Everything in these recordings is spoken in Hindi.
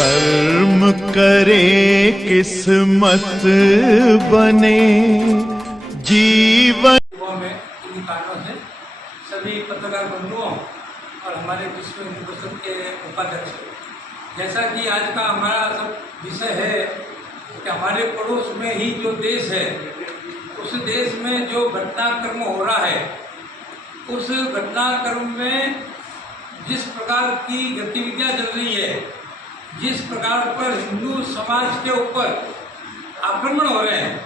कर्म करे किस्मत बने जीवन में इन कारणों से सभी पत्रकार बंधुओं और हमारे विश्व हिंदू परिषद के उपाध्यक्ष, जैसा कि आज का हमारा सब विषय है कि हमारे पड़ोस में ही जो देश है, उस देश में जो घटनाक्रम हो रहा है, उस घटनाक्रम में जिस प्रकार की गतिविधियां चल रही है, जिस प्रकार पर हिंदू समाज के ऊपर आक्रमण हो रहे हैं,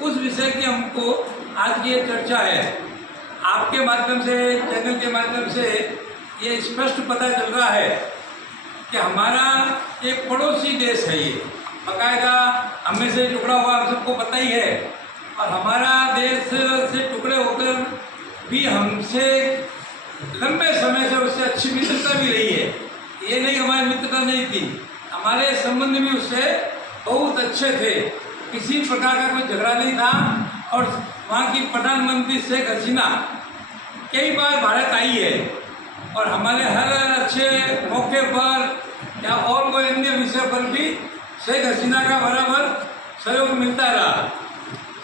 उस विषय की हमको आज ये चर्चा है। आपके माध्यम से, चैनल के माध्यम से ये स्पष्ट पता चल रहा है कि हमारा एक पड़ोसी देश है, ये बाकायदा हमें से टुकड़ा हुआ, हम सबको पता ही है। और हमारा देश से टुकड़े होकर भी हमसे लंबे समय से उससे अच्छी मित्रता भी रही है। ये नहीं हमारी मित्रता नहीं थी, हमारे संबंध भी उससे बहुत अच्छे थे, किसी प्रकार का कोई झगड़ा नहीं था। और वहाँ की प्रधानमंत्री शेख हसीना कई बार भारत आई है और हमारे हर अच्छे मौके पर या और कोई अन्य विषय पर भी शेख हसीना का बराबर सहयोग मिलता रहा।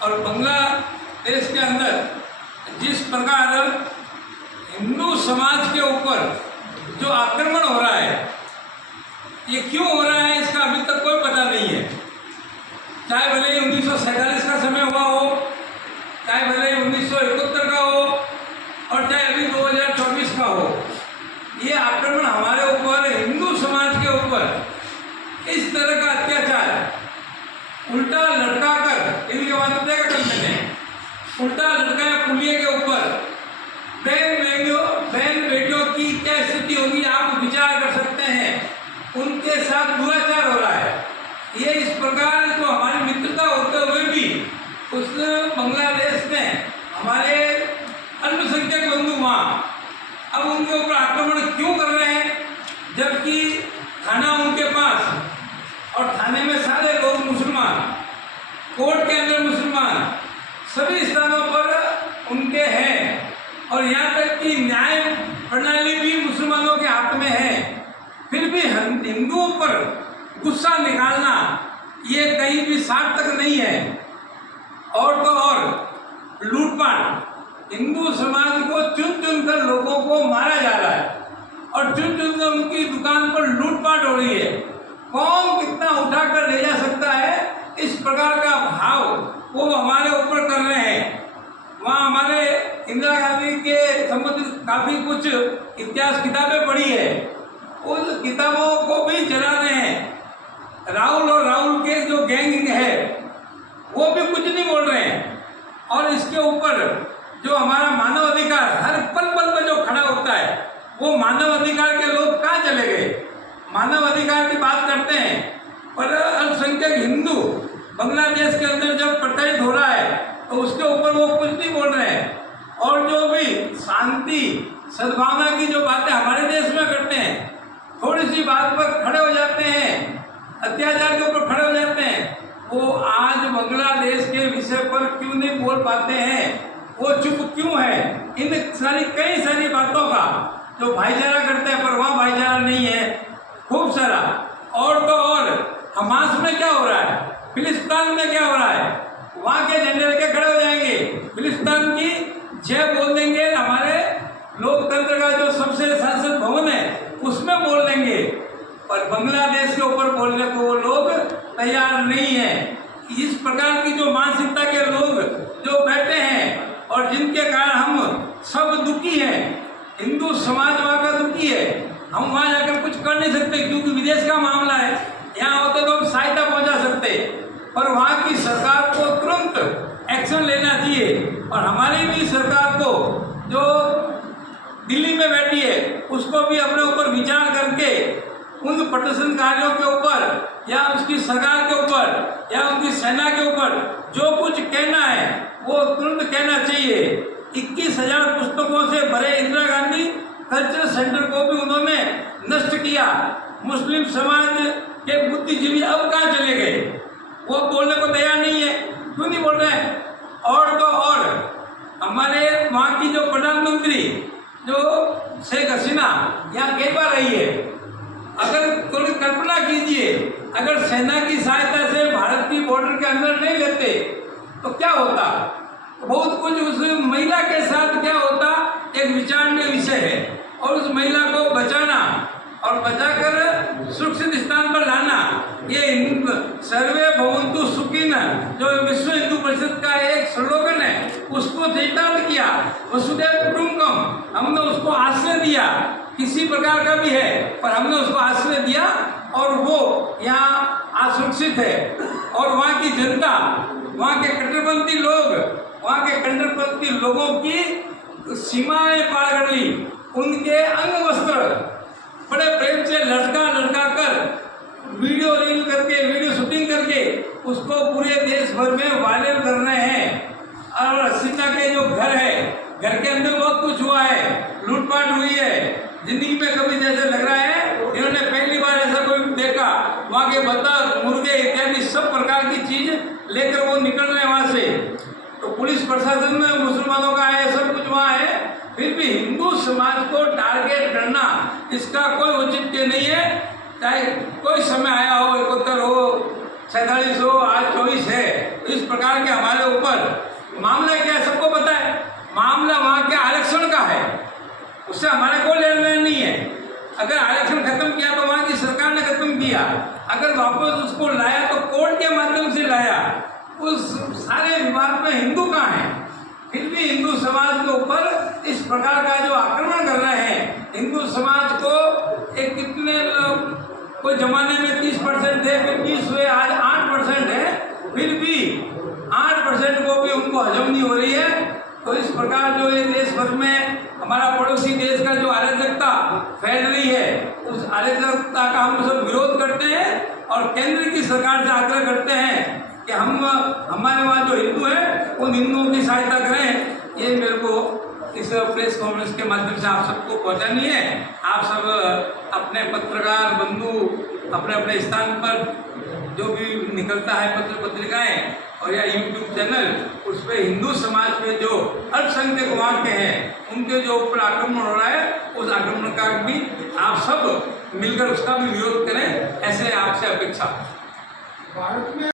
और बांग्लादेश के अंदर जिस प्रकार हिंदू समाज के ऊपर जो आक्रमण हो रहा है, ये क्यों हो रहा है इसका अभी तक कोई पता नहीं है। चाहे भले ही 1947 का समय हुआ हो, चाहे भले ही 1971 का हो, और चाहे अभी 2024 का हो, ये आक्रमण हमारे ऊपर, हिंदू समाज के ऊपर इस तरह का अत्याचार उल्टा लटका कर, इनके बाद क्या करते हैं, उल्टा लटकाया पुलिया के ऊपर, बहन बेटियों की क्या स्थिति होगी आप विचार कर सकते हैं। उनके साथ दुराचार हो रहा है। ये इस प्रकार जो हमारी मित्रता होते हुए भी उस बांग्लादेश में हमारे अल्पसंख्यक बंधु वहाँ अब उनके ऊपर आक्रमण क्यों कर रहे हैं, जबकि थाना उनके पास और थाने में सारे लोग मुसलमान, कोर्ट के अंदर मुसलमान, सभी स्थानों पर उनके हैं। और यहाँ तक कि न्याय प्रणाली भी मुसलमानों के हाथ में है, फिर भी हिंदुओं पर गुस्सा निकालना ये कहीं भी सार्थक नहीं है। और तो और लूटपाट, हिंदू समाज को चुन चुन कर लोगों को मारा जा रहा है और चुन चुन कर उनकी दुकान पर लूटपाट हो रही है। कौन कितना उठा कर ले जा सकता है, इस प्रकार का भाव वो हमारे ऊपर कर रहे हैं। वहाँ हमारे इंदिरा गांधी के संबंधित काफ़ी कुछ इतिहास किताबें पढ़ी है, उस किताबों को भी जला रहे हैं। राहुल और राहुल के जो गैंग है वो भी कुछ नहीं बोल रहे हैं। और इसके ऊपर जो हमारा मानव अधिकार हर पल पल पर जो खड़ा होता है, वो मानव अधिकार के लोग कहाँ चले गए। मानव अधिकार की बात करते हैं, पर अल्पसंख्यक हिंदू बांग्लादेश के अंदर जब प्रताड़ित हो रहा है तो उसके ऊपर वो कुछ नहीं बोल रहे हैं। और जो भी शांति सद्भावना की जो बातें हमारे देश में करते हैं, थोड़ी सी बात पर खड़े हो जाते हैं, अत्याचार के ऊपर खड़े हो जाते हैं, वो आज बांग्लादेश के विषय पर क्यों नहीं बोल पाते हैं, वो चुप क्यों है। इन कई सारी बातों का जो भाईचारा करते हैं, पर वहाँ भाईचारा नहीं है, खूब सारा। और तो और हमास में क्या हो रहा है, फिलिस्तीन में क्या हो रहा है, वहाँ के झंडे लेके खड़े हो जाएंगे, फिलिस्तीन की जय बोल देंगे, हमारे लोकतंत्र का जो सबसे संसद भवन है उसमें बोल देंगे, पर बांग्लादेश के ऊपर बोलने को वो लोग तैयार नहीं है। इस प्रकार की जो मानसिकता के लोग जो बैठे हैं और जिनके कारण हम सब दुखी हैं, हिंदू समाज वहाँ का दुखी है। हम वहाँ जाकर कुछ कर नहीं सकते क्योंकि विदेश का मामला है, यहाँ होते तो हम सहायता पहुँचा सकते, पर वहाँ की सरकार को तुरंत एक्शन लेना चाहिए। और हमारी भी सरकार को जो दिल्ली में बैठी है उसको भी अपने ऊपर विचार करके उन प्रदर्शनकारियों के ऊपर या उसकी सरकार के ऊपर या उनकी सेना के ऊपर जो कुछ कहना है वो तुरंत कहना चाहिए। 21,000 पुस्तकों से भरे इंदिरा गांधी कल्चरल सेंटर को भी उन्होंने नष्ट किया। मुस्लिम समाज के बुद्धिजीवी अब कहाँ चले गए, वो बोलने को तैयार नहीं है, क्यों नहीं बोल रहे हैं। और तो और हमारे वहाँ की जो प्रधानमंत्री जो शेख हसीना यहाँ कई बार रही है, अगर थोड़ी कल्पना कीजिए अगर सेना की सहायता से भारत की बॉर्डर के अंदर नहीं लेते तो क्या होता, बहुत कुछ उस महिला के साथ क्या होता एक विचारणीय विषय है। और उस महिला को बचाना और बचाकर सुरक्षित स्थान पर लाना, ये सर्वे भवन्तु सुखिनः जो विश्व हिंदू परिषद का एक स्लोगन है, उसको चरितार्थ किया। वसुधैव कुटुंबकम, हमने उसको आश्रय दिया, किसी प्रकार का भी है पर हमने उसको आश्रय दिया और वो यहाँ असुरक्षित है। और वहाँ की जनता, वहाँ के कट्टरपंथी लोग, वहाँ के कट्टरपंथी लोगों की सीमाएं पार कर ली। उनके अंग वस्त्र बड़े प्रेम से लटका कर वीडियो रील करके, वीडियो शूटिंग करके उसको पूरे देश भर में वायरल कर रहे हैं। और सीता के जो घर है, घर के अंदर बहुत कुछ हुआ है, लूटपाट हुई है, जिंदगी में कभी जैसे लग रहा है इन्होंने पहली बार ऐसा कोई देखा। वहाँ के बतख, मुर्गे इत्यादि सब प्रकार की चीज लेकर वो निकल रहे हैं वहाँ से। तो पुलिस प्रशासन में मुसलमानों का है, सब कुछ वहाँ है, फिर भी हिंदू समाज को टारगेट करना इसका कोई औचित्य नहीं है। चाहे कोई समय आया हो, 71 हो, 47 हो, आज 24 है, इस प्रकार के हमारे ऊपर मामला क्या है सबको पता है। मामला वहाँ के आरक्षण का है, उससे हमारे कोई लेना देना नहीं है। अगर आरक्षण खत्म किया तो वहाँ की सरकार ने खत्म किया, अगर वापस उसको लाया तो कोर्ट के माध्यम से लाया। उस सारे विवाद में हिंदू कहाँ है? फिर भी हिंदू समाज के ऊपर इस प्रकार का जो आक्रमण कर रहे हैं, हिंदू समाज को एक कितने कोई जमाने में 30% थे, फिर 20 हुए, आज 8% है, फिर भी 8% को भी उनको हजम नहीं हो रही है। तो इस प्रकार जो ये देश भर में हमारा पड़ोसी देश का जो अराजकता फैल रही है, उस अराजकता का हम सब विरोध करते हैं और केंद्र की सरकार से आग्रह करते हैं कि हम हमारे वहाँ जो हिंदू हैं उन हिंदुओं की सहायता करें। ये मेरे को इस प्रेस कॉन्फ्रेंस के माध्यम से आप सबको पहुँचानी है। आप सब अपने पत्रकार बंधु अपने अपने स्थान पर जो भी निकलता है पत्र पत्रिकाएं और या यूट्यूब चैनल, उस पर हिंदू समाज पे जो अल्पसंख्यक वहाँ के हैं उनके जो ऊपर आक्रमण हो रहा है, उस आक्रमण का भी आप सब मिलकर उसका भी विरोध करें, ऐसे आपसे अपेक्षा। भारत में